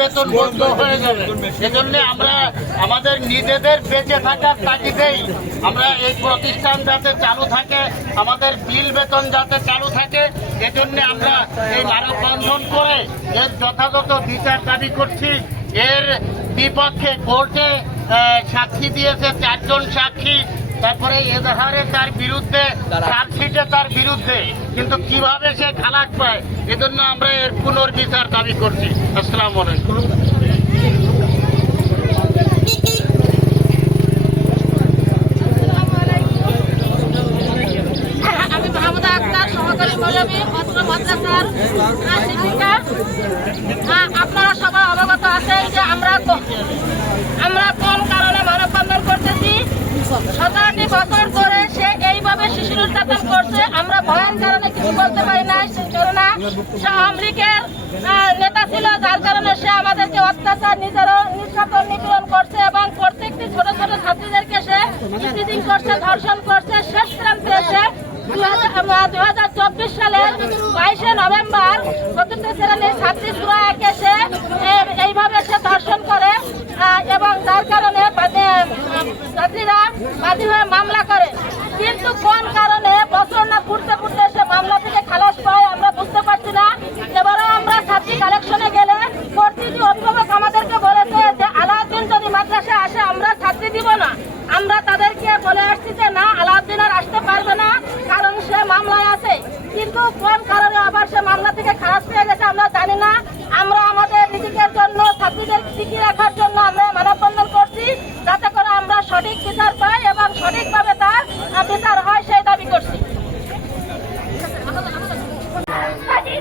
বেতন বন্ধ হয়ে যাবে। এজন্য আমরা আমাদের নিজেদের বেঁচে থাকার তাগিদেই আমরা এই প্রতিষ্ঠান যাতে চালু থাকে, আমাদের বিল বেতন যাতে চালু থাকে, এজন্য আমরা এই মানববন্ধন করে এর যথাযথ বিচার দাবি করছি। এর বিপক্ষে কোর্টে সাক্ষী দিয়েছে 4 জন সাক্ষী, তারপরে এজাহারে তার বিরুদ্ধে, চার্জশিটে তার বিরুদ্ধে, কিন্তু কিভাবে সে খালাস পায়, এজন্য আমরা এর পুনর্বিচার দাবি করছি। আসসালামু আলাইকুম। আমি মাহমুদা আক্তার, সহকারী মৌলভী, অত্র মাদ্রাসার শিক্ষিকা। আপনারা সবাই অবগত আছেন যে আমরা কোন কারণে মানববন্ধন করতেছি। 17টি বছর ধরে সে এইভাবে শিশু নির্যাতন করছে। আমরা ভয়ান কারণে কিছু বলতে পারি না, কেননা সে আওয়ামী লীগের নেতা ছিল, যার কারণে সে আমাদেরকে অত্যাচার, নির্যাতন, নিপীড়ন করছে এবং প্রত্যেকটি ছোট ছোট ছাত্রীদেরকে সে ইফটিজিং করছে, ধর্ষণ করছে। শেষ প্রান্তে এসে 2024 সালের 22শে নভেম্বর 4th শ্রেণীর ছাত্রী সুরায়াকে সে এইভাবে সে ধর্ষণ করে এবং যার কারণে ছাত্রীরা বাদী হয়ে মামলা করে। কিন্তু কোন কারণে বছর না ঘুরতে ঘুরতে সে মামলা থেকে খালাস পায় আমরা বুঝতে পারছি না। এবারও আমরা ছাত্রী কালেকশনে গেলে প্রতিটি অভিভাবক আমাদেরকে বলেছে যে আলাউদ্দিন যদি মাদ্রাসায় আসে আমরা ছাত্রী দিব না। আমরা তাদেরকে বলে আসছি যে না, আলাউদ্দিন আর আসতে পারবে না, কারণ সে মামলায় আছে। কিন্তু কোন কারণে আবার সে মামলা থেকে খালাস পেয়ে গেছে আমরা জানি না। আমরা আমাদের রিজিকের জন্য, ছাত্রীদের টিকিয়ে রাখার জন্য আমরা মানববন্ধন করছি, যাতে করে আমরা সঠিক বিচার পাই এবং সঠিকভাবে তার বিচার হয় সেই দাবি করছি। আগে